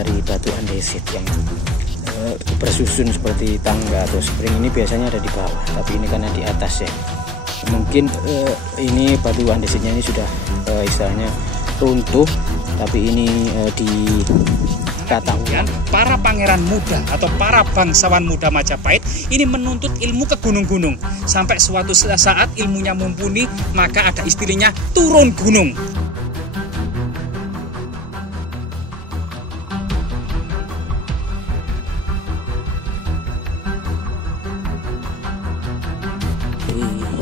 dari batu andesit yang bersusun seperti tangga atau spring. Ini biasanya ada di bawah, tapi ini karena di atas ya. Mungkin ini batu andesitnya ini sudah istilahnya runtuh, tapi ini Kemudian para pangeran muda atau para bangsawan muda Majapahit ini menuntut ilmu ke gunung-gunung. Sampai suatu saat ilmunya mumpuni, maka ada istilahnya turun gunung.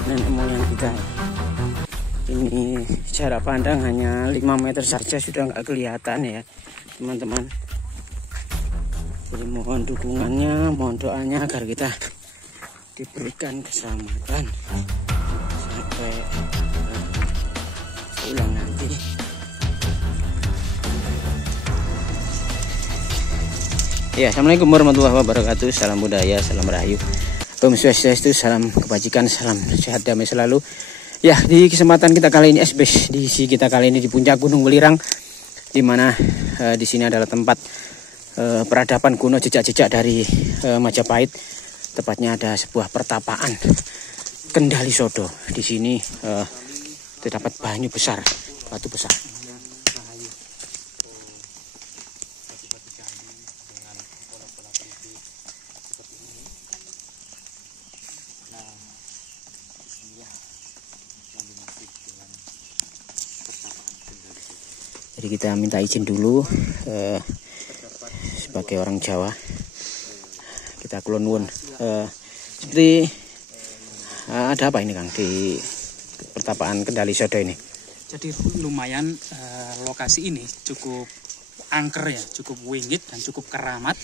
Nenek moyang kita ini jarak pandang hanya 5 meter saja sudah nggak kelihatan ya teman-teman. Jadi mohon dukungannya, mohon doanya agar kita diberikan keselamatan sampai pulang nanti. Ya, assalamualaikum warahmatullahi wabarakatuh. Salam budaya, salam rahayu. Om Swastiastu, salam kebajikan, salam sehat damai selalu. Ya, di kesempatan kita kali ini di kita kali ini di puncak Gunung Welirang, di mana di sini adalah tempat peradaban kuno, jejak-jejak dari Majapahit. Tepatnya ada sebuah pertapaan Kendali Sodo. Di sini terdapat banyu besar, batu besar. Jadi kita minta izin dulu sebagai orang Jawa, kita kulon nuwun. Seperti ada apa ini Kang di pertapaan Kendali Sodo ini? Jadi lumayan lokasi ini cukup angker ya, cukup wingit dan cukup keramat,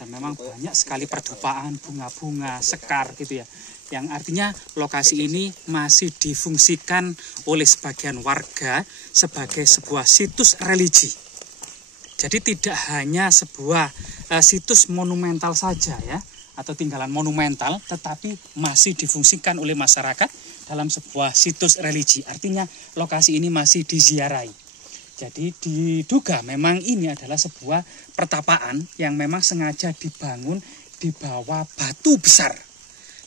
dan memang banyak sekali perdupaan, bunga-bunga, sekar gitu ya. Yang artinya lokasi ini masih difungsikan oleh sebagian warga sebagai sebuah situs religi. Jadi tidak hanya sebuah situs monumental saja ya, atau tinggalan monumental, tetapi masih difungsikan oleh masyarakat dalam sebuah situs religi. Artinya lokasi ini masih diziarahi. Jadi diduga memang ini adalah sebuah pertapaan yang memang sengaja dibangun di bawah batu besar.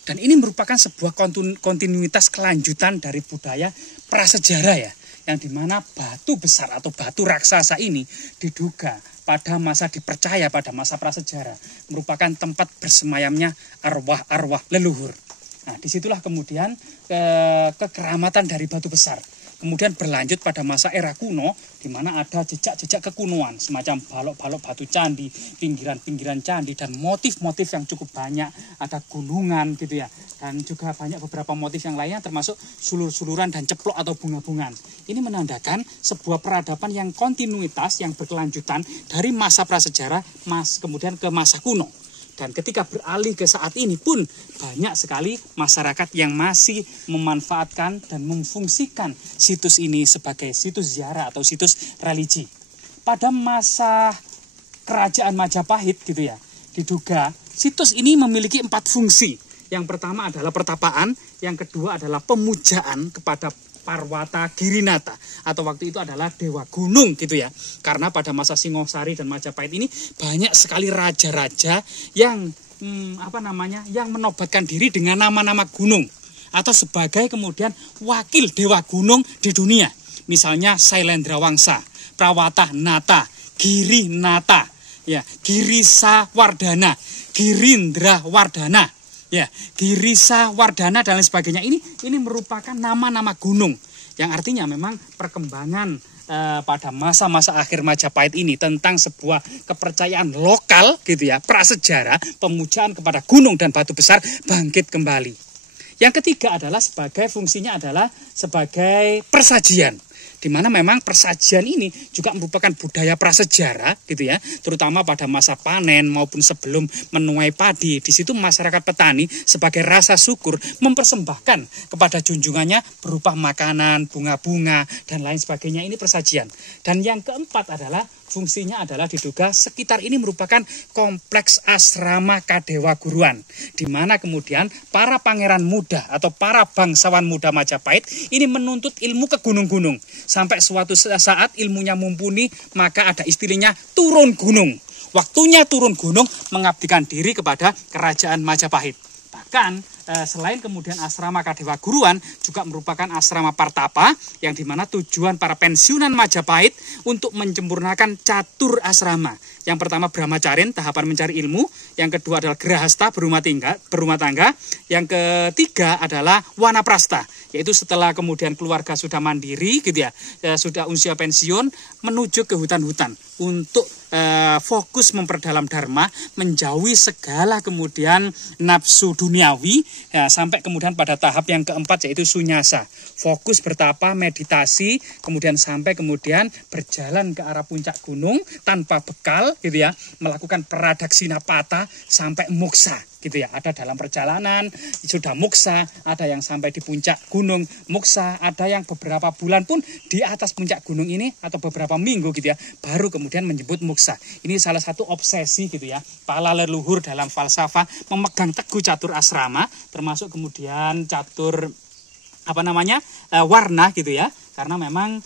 Dan ini merupakan sebuah kontinuitas kelanjutan dari budaya prasejarah ya, yang dimana batu besar atau batu raksasa ini diduga dipercaya pada masa prasejarah merupakan tempat bersemayamnya arwah-arwah leluhur. Nah, disitulah kemudian kekeramatan dari batu besar. Kemudian berlanjut pada masa era kuno, di mana ada jejak-jejak kekunoan, semacam balok-balok batu candi, pinggiran-pinggiran candi, dan motif-motif yang cukup banyak. Ada gunungan gitu ya, dan juga banyak beberapa motif yang lainnya, termasuk sulur-suluran dan ceplok atau bunga-bungan. Ini menandakan sebuah peradaban yang kontinuitas, yang berkelanjutan dari masa prasejarah, kemudian ke masa kuno. Dan ketika beralih ke saat ini pun banyak sekali masyarakat yang masih memanfaatkan dan memfungsikan situs ini sebagai situs ziarah atau situs religi. Pada masa kerajaan Majapahit gitu ya, diduga situs ini memiliki 4 fungsi. Yang pertama adalah pertapaan, yang kedua adalah pemujaan kepada Parwata Girinata, atau waktu itu adalah Dewa Gunung gitu ya. Karena pada masa Singosari dan Majapahit ini banyak sekali raja-raja yang yang menobatkan diri dengan nama-nama gunung atau sebagai kemudian wakil Dewa Gunung di dunia. Misalnya Sailendra Wangsa, Prawata Nata, Giri Nata, ya, Girisa Wardana, Girindra Wardana, ya, Girisa Wardana dan lain sebagainya. Ini merupakan nama-nama gunung yang artinya memang perkembangan pada masa-masa akhir Majapahit ini tentang sebuah kepercayaan lokal gitu ya, prasejarah, pemujaan kepada gunung dan batu besar bangkit kembali. Yang ketiga adalah fungsinya adalah sebagai persajian, di mana memang persajian ini juga merupakan budaya prasejarah gitu ya, terutama pada masa panen maupun sebelum menuai padi. Di situ masyarakat petani sebagai rasa syukur mempersembahkan kepada junjungannya berupa makanan, bunga-bunga dan lain sebagainya. Ini persajian. Dan yang keempat adalah fungsinya adalah diduga sekitar ini merupakan kompleks asrama Kadewa Guruan, di mana kemudian para pangeran muda atau para bangsawan muda Majapahit ini menuntut ilmu ke gunung-gunung. Sampai suatu saat ilmunya mumpuni, maka ada istilahnya turun gunung. waktunya turun gunung mengabdikan diri kepada Kerajaan Majapahit. Bahkan selain kemudian asrama Kadewa Guruan juga merupakan asrama Partapa yang dimana tujuan para pensiunan Majapahit untuk menyempurnakan catur asrama. Yang pertama Brahmacarin, tahapan mencari ilmu. Yang kedua adalah Grahasta, berumah tangga. Yang ketiga adalah Wanaprasta, yaitu setelah kemudian keluarga sudah mandiri gitu ya, sudah usia pensiun, menuju ke hutan-hutan untuk fokus memperdalam dharma, menjauhi segala kemudian nafsu duniawi, ya, sampai kemudian pada tahap yang keempat yaitu sunyasa, fokus bertapa, meditasi, kemudian sampai kemudian berjalan ke arah puncak gunung tanpa bekal gitu ya, melakukan pradaksina pata sampai moksa gitu ya. Ada dalam perjalanan sudah moksa, ada yang sampai di puncak gunung moksa, ada yang beberapa bulan pun di atas puncak gunung ini atau beberapa minggu gitu ya, baru kemudian menyebut moksa. Ini salah satu obsesi gitu ya para leluhur dalam falsafah, memegang teguh catur asrama, termasuk kemudian catur warna gitu ya, karena memang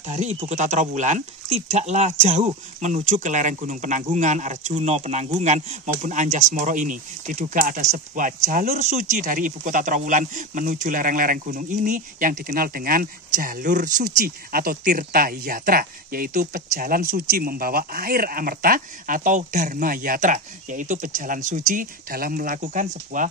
dari ibu kota Trowulan tidaklah jauh menuju ke lereng Gunung Penanggungan, Arjuna Penanggungan maupun Anjasmara ini. Diduga ada sebuah jalur suci dari ibu kota Trowulan menuju lereng-lereng gunung ini yang dikenal dengan jalur suci atau Tirta Yatra, yaitu pejalan suci membawa air amerta, atau Dharma Yatra, yaitu pejalan suci dalam melakukan sebuah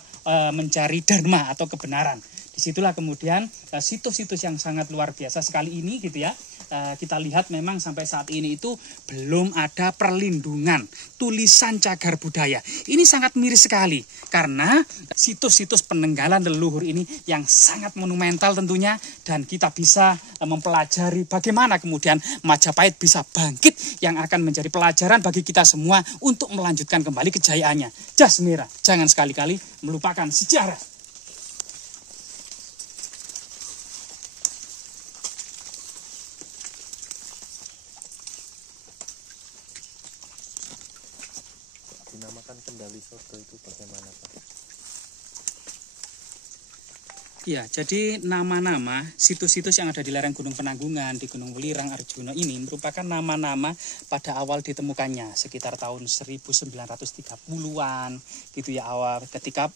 mencari dharma atau kebenaran. Disitulah kemudian situs-situs yang sangat luar biasa sekali ini gitu ya. Kita lihat memang sampai saat ini itu belum ada perlindungan tulisan cagar budaya. Ini sangat miris sekali karena situs-situs peninggalan leluhur ini yang sangat monumental tentunya, dan kita bisa mempelajari bagaimana kemudian Majapahit bisa bangkit yang akan menjadi pelajaran bagi kita semua untuk melanjutkan kembali kejayaannya. Jasmira, jangan sekali-kali melupakan sejarah. Dinamakan Kendali Sodo itu bagaimana Pak? Ya, jadi nama-nama situs-situs yang ada di lereng Gunung Penanggungan, di Gunung Welirang, Arjuna ini merupakan nama-nama pada awal ditemukannya sekitar tahun 1930-an gitu ya, awal ketika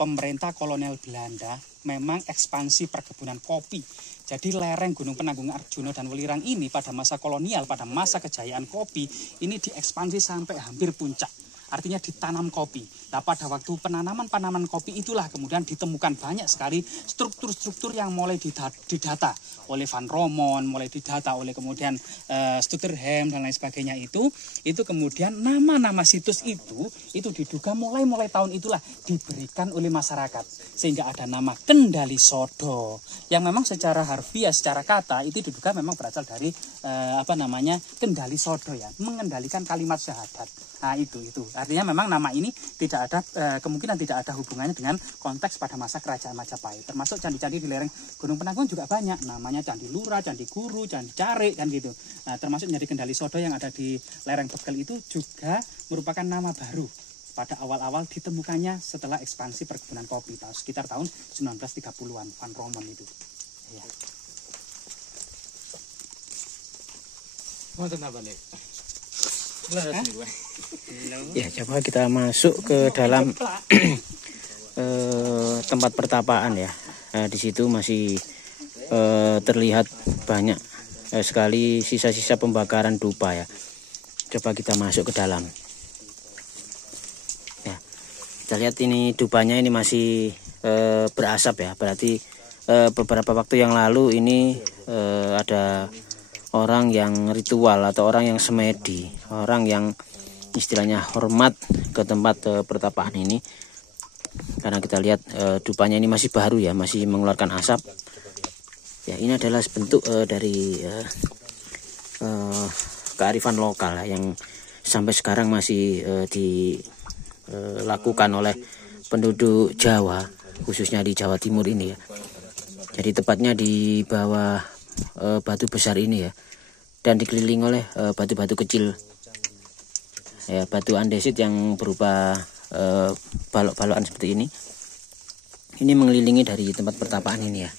pemerintah kolonial Belanda memang ekspansi perkebunan kopi. Jadi lereng Gunung Penanggungan, Arjuna dan Welirang ini pada masa kolonial, pada masa kejayaan kopi ini diekspansi sampai hampir puncak. Artinya ditanam kopi. Nah, pada waktu penanaman kopi itulah kemudian ditemukan banyak sekali struktur-struktur yang mulai didata oleh Van Romon, mulai didata oleh kemudian Stutterheim dan lain sebagainya itu kemudian nama-nama situs itu diduga mulai tahun itulah diberikan oleh masyarakat, sehingga ada nama Kendali Sodo yang memang secara harfiah, secara kata itu diduga memang berasal dari Kendali Sodo ya, mengendalikan kalimat syahadat. Nah itu artinya memang nama ini tidak ada kemungkinan tidak ada hubungannya dengan konteks pada masa kerajaan Majapahit. Termasuk candi-candi di lereng Gunung Penanggungan juga banyak, namanya Candi Lura, Candi Guru, Candi Carik kan gitu. Nah, termasuk jadi Kendali Sodo yang ada di lereng Bekel itu juga merupakan nama baru pada awal-awal ditemukannya setelah ekspansi perkebunan kopi sekitar tahun 1930-an, Van Romon itu. Ya. Mau apa nih? Ya, coba kita masuk ke dalam tempat pertapaan ya. Di situ masih terlihat banyak sekali sisa-sisa pembakaran dupa ya. Coba kita masuk ke dalam. Ya, kita lihat ini dupanya ini masih berasap ya. Berarti beberapa waktu yang lalu ini ada orang yang ritual atau orang yang semedi, orang yang istilahnya hormat ke tempat pertapaan ini, karena kita lihat dupanya ini masih baru ya, masih mengeluarkan asap ya. Ini adalah bentuk dari kearifan lokal yang sampai sekarang masih dilakukan oleh penduduk Jawa, khususnya di Jawa Timur ini ya. Jadi tepatnya di bawah batu besar ini ya, dan dikelilingi oleh batu-batu kecil ya, batu andesit yang berupa balok-balokan seperti ini mengelilingi dari tempat pertapaan ini ya.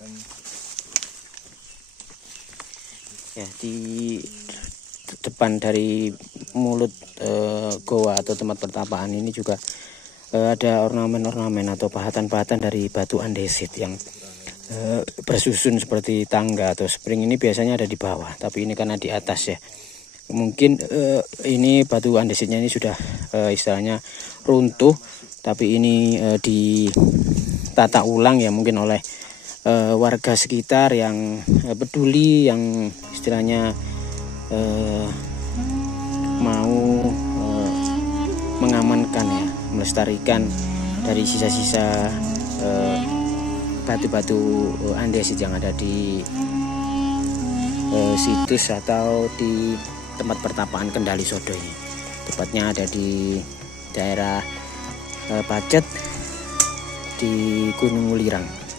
Ya, di depan dari mulut goa atau tempat pertapaan ini juga ada ornamen-ornamen atau pahatan-pahatan dari batu andesit yang bersusun seperti tangga atau spring. Ini biasanya ada di bawah, tapi ini karena di atas ya. Mungkin ini batu andesitnya ini sudah istilahnya runtuh, tapi ini ditata ulang ya, mungkin oleh warga sekitar yang peduli, yang istilahnya mau mengamankan ya, melestarikan dari sisa-sisa batu-batu andesit yang ada di situs atau di tempat pertapaan Kendali Sodo ini. Tepatnya ada di daerah Pacet di Gunung Wulirang.